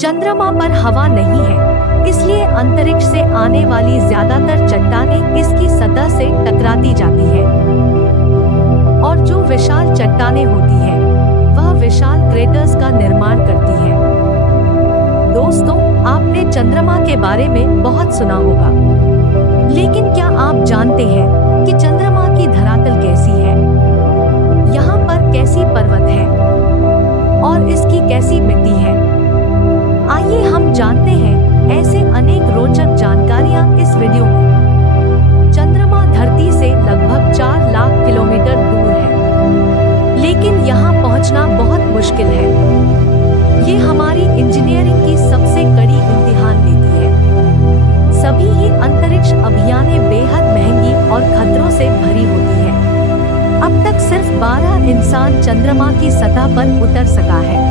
चंद्रमा पर हवा नहीं है, इसलिए अंतरिक्ष से आने वाली ज्यादातर चट्टानें इसकी सतह से टकराती जाती है और जो विशाल चट्टानें होती हैं, वह विशाल क्रेटर्स का निर्माण करती हैं। दोस्तों, आपने चंद्रमा के बारे में बहुत सुना होगा, लेकिन क्या आप जानते हैं कि चंद्रमा की धरातल कैसी है? यहाँ पर कैसी पर्वत है और इसकी कैसी मिट्टी है? आइए हम जानते हैं ऐसे अनेक रोचक जानकारियाँ इस वीडियो में। चंद्रमा धरती से लगभग 4 लाख किलोमीटर दूर है, लेकिन यहाँ पहुँचना बहुत मुश्किल है। ये हमारी इंजीनियरिंग की सबसे कड़ी इम्तिहान लेती है। सभी ही अंतरिक्ष अभियानें बेहद महंगी और खतरों से भरी होती है। अब तक सिर्फ 12 इंसान चंद्रमा की सतह पर उतर सका है।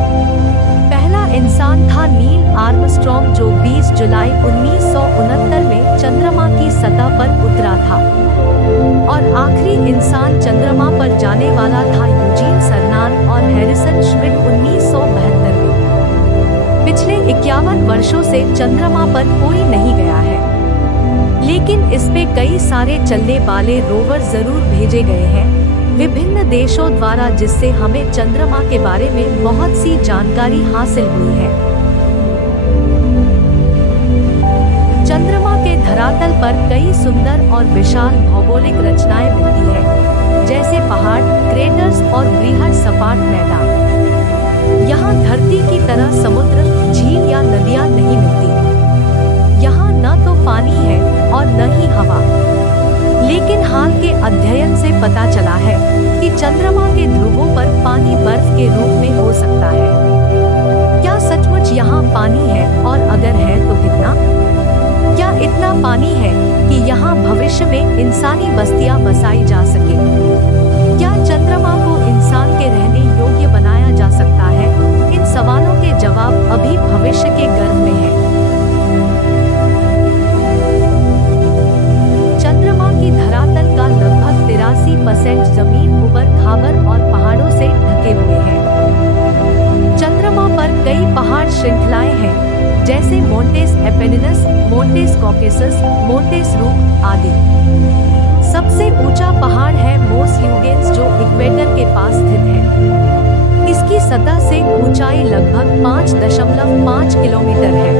पहला इंसान था नील आर्मस्ट्रॉन्ग, जो 20 जुलाई 1969 में चंद्रमा की सतह पर उतरा था, और आखिरी इंसान चंद्रमा पर जाने वाला था यूजीन सर्नान और हैरिसन श्मिट 1972 में। पिछले 51 वर्षों से चंद्रमा पर कोई नहीं गया है, लेकिन इस पे कई सारे चलने वाले रोवर जरूर भेजे गए हैं विभिन्न देशों द्वारा, जिससे हमें चंद्रमा के बारे में बहुत सी जानकारी हासिल हुई है। चंद्रमा के धरातल पर कई सुंदर और विशाल भौगोलिक रचनाएं मिलती हैं, जैसे पहाड़, क्रेटर्स और बृहद सपाट मैदान। यहाँ धरती की तरह समुद्र, झील या नदियाँ नहीं मिलती। यहाँ न तो पानी है और न ही हवा। लेकिन हाल के अध्ययन से पता चला है कि चंद्रमा के ध्रुवों पर पानी बर्फ के रूप में हो सकता है। क्या सचमुच यहाँ पानी है, और अगर है तो कितना? क्या इतना पानी है कि यहाँ भविष्य में इंसानी बस्तियाँ बसाई जा सके? क्या चंद्रमा को इंसान के रहने योग्य बनाया जा सकता है? इन सवालों के जवाब अभी भविष्य के गर्भ में है। धरातल का लगभग 83% जमीन ऊबड़-खाबड़ और पहाड़ों से ढके हुए है। चंद्रमा पर कई पहाड़ श्रृंखलाएं हैं, जैसे Montes Apenninus, Montes Caucasus, Montes रूफ आदि। सबसे ऊंचा पहाड़ है मोस ह्यूगेन्स, जो इक्वेटर के पास स्थित है। इसकी सतह से ऊंचाई लगभग 5.5 किलोमीटर है।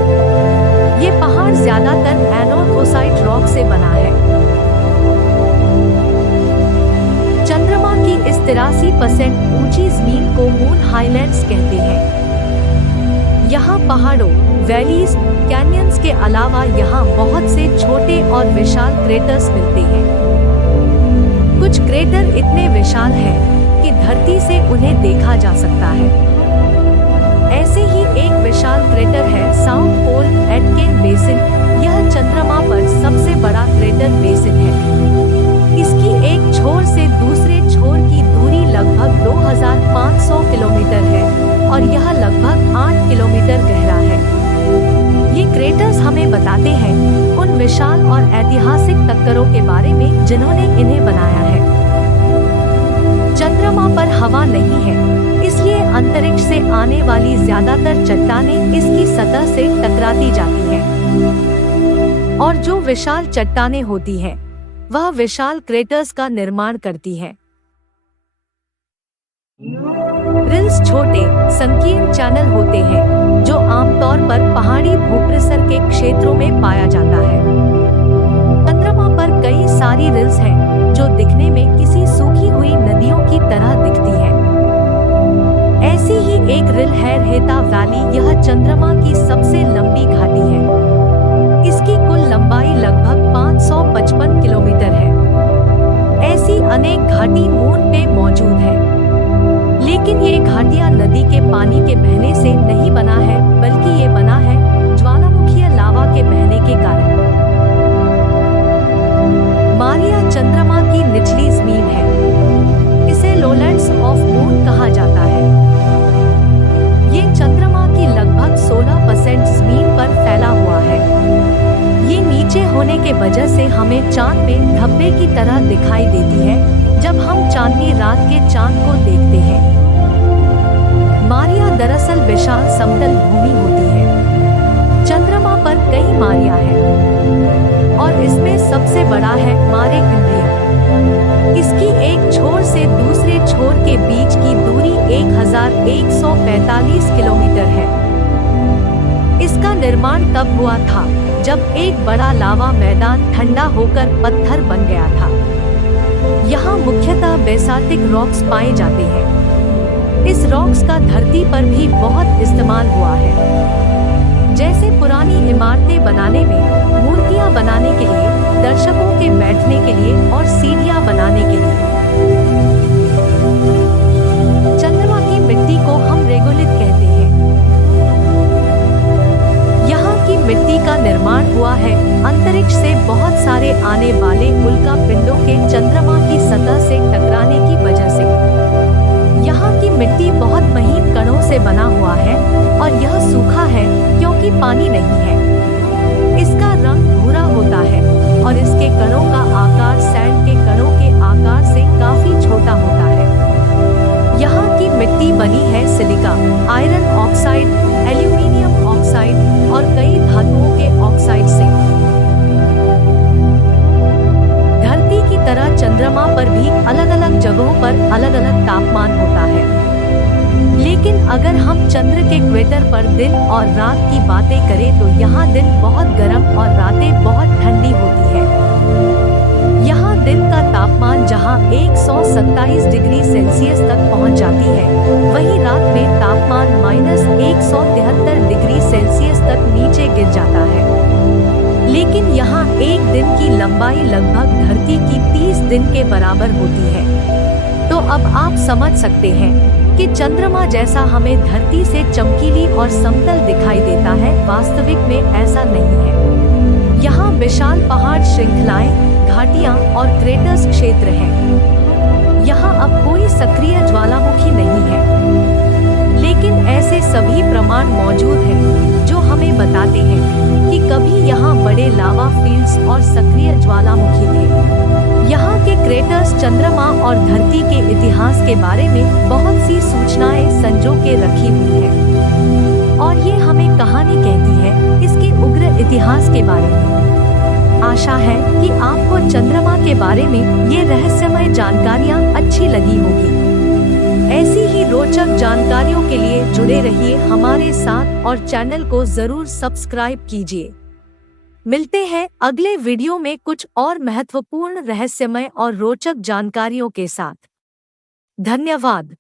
ये पहाड़ ज्यादातर एनोथोसाइट रॉक से बना है। चंद्रमा की इस 83% ऊंची जमीन को मून हाईलैंड्स कहते हैं। यहाँ पहाड़ों, वैलीज, कैनियंस के अलावा यहाँ बहुत से छोटे और विशाल क्रेटर्स मिलते हैं। कुछ क्रेटर इतने विशाल हैं कि धरती से उन्हें देखा जा सकता है। ऐसे ही एक विशाल क्रेटर है साउथ पोल एटकेन बेसिन। यह चंद्रमा पर सबसे बड़ा क्रेटर बेसिन है। इसकी एक छोर से दूसरे छोर की दूरी लगभग 2500 किलोमीटर है और यह लगभग 8 किलोमीटर गहरा है। ये क्रेटर्स हमें बताते हैं उन विशाल और ऐतिहासिक टक्करों के बारे में जिन्होंने इन्हें बनाया है। चंद्रमा पर हवा नहीं है, इसलिए अंतरिक्ष से आने वाली ज्यादातर चट्टानें इसकी सतह से टकराती जाती हैं, और जो विशाल चट्टानें होती हैं, वह विशाल क्रेटर्स का निर्माण करती है। रिल्स छोटे, संकीर्ण चैनल होते हैं, जो आमतौर पर पहाड़ी भूपृष्ठ के क्षेत्रों में पाया जाता है। चंद्रमा पर कई सारी रिल्स हैं, जो दिखने में किसी सूखी हुई नदियों की तरह दिखती है। ऐसी ही एक रिल है रेहता वैली। यह चंद्रमा की सबसे लंबी घाटी है। इसकी कुल लंबाई लगभग 555 किलोमीटर है। ऐसी अनेक घाटी मून पे मौजूद है, लेकिन ये घाटियां नदी के पानी के बहने से नहीं बना है, बल्कि ये बना है ज्वालामुखीय लावा के बहने के कारण। मारिया चंद्रमा की निचली जमीन है। इसे लोलैंड्स ऑफ मून कहा जाता है। ये चंद्रमा की लगभग 16% जमीन पर फैला हुआ है। ये नीचे होने के वजह से हमें चांद में धब्बे की तरह दिखाई देती है जब हम चांदनी रात के चांद को देखते हैं। मारिया दरअसल विशाल समतल भूमि होती है। 2145 किलोमीटर है। इसका निर्माण तब हुआ था जब एक बड़ा लावा मैदान ठंडा होकर पत्थर बन गया था। यहाँ मुख्यतः बेसाल्टिक रॉक्स पाए जाते हैं। इस रॉक्स का धरती पर भी बहुत इस्तेमाल हुआ है, जैसे पुरानी इमारतें बनाने में, मूर्तियां बनाने के लिए, दर्शकों के बैठने के लिए और सीढ़ियां बनाने के लिए। चंद्रमा की मिट्टी को हम रेगोलिथ कहते हैं। यहाँ की मिट्टी का निर्माण हुआ है अंतरिक्ष से बहुत सारे आने वाले उल्का पिंडों के चंद्रमा की सतह से टकराने की वजह से। यहाँ की मिट्टी बहुत महीन कणों से बना हुआ है और यह सूखा है क्योंकि पानी नहीं है। इसका रंग भूरा होता है और इसके कणों का आकार सैंड के कणों के आकार से काफी छोटा होता है। यहाँ की मिट्टी बनी है silica, iron oxide, aluminium oxide और कई धातुओं के ऑक्साइड से। धरती की तरह चंद्रमा पर भी अलग अलग जगहों पर अलग अलग तापमान होता है। लेकिन अगर हम चंद्र के इक्वेटर पर दिन और रात की बातें करें तो यहाँ दिन बहुत गर्म और रातें बहुत ठंडी होती है। यहाँ दिन का तापमान जहाँ 127 डिग्री सेल्सियस तक पहुँच जाती है, वहीं रात में तापमान -173 डिग्री सेल्सियस तक नीचे गिर जाता है। लेकिन यहाँ एक दिन की लंबाई लगभग धरती की 30 दिन के बराबर होती है। तो अब आप समझ सकते हैं कि चंद्रमा जैसा हमें धरती से चमकीली और समतल दिखाई देता है, वास्तविक में ऐसा नहीं है। यहाँ विशाल पहाड़ श्रृंखलाएं, घाटियाँ और क्रेटर्स क्षेत्र हैं। यहाँ अब कोई सक्रिय ज्वालामुखी नहीं है, लेकिन ऐसे सभी प्रमाण मौजूद हैं जो हमें बताते हैं कि कभी यहाँ बड़े लावा फील्ड्स और सक्रिय ज्वालामुखी थे। यहाँ के क्रेटर्स चंद्रमा और धरती के इतिहास के बारे में बहुत सी सूचनाएं संजो के रखी हुई हैं और ये हमें कहानी कहती है इसके उग्र इतिहास के बारे में। आशा है कि आपको चंद्रमा के बारे में ये रहस्यमय जानकारियाँ अच्छी लगी होगी। ऐसी ही रोचक जानकारियों के लिए जुड़े रहिए हमारे साथ और चैनल को जरूर सब्सक्राइब कीजिए। मिलते हैं अगले वीडियो में कुछ और महत्वपूर्ण रहस्यमय और रोचक जानकारियों के साथ। धन्यवाद।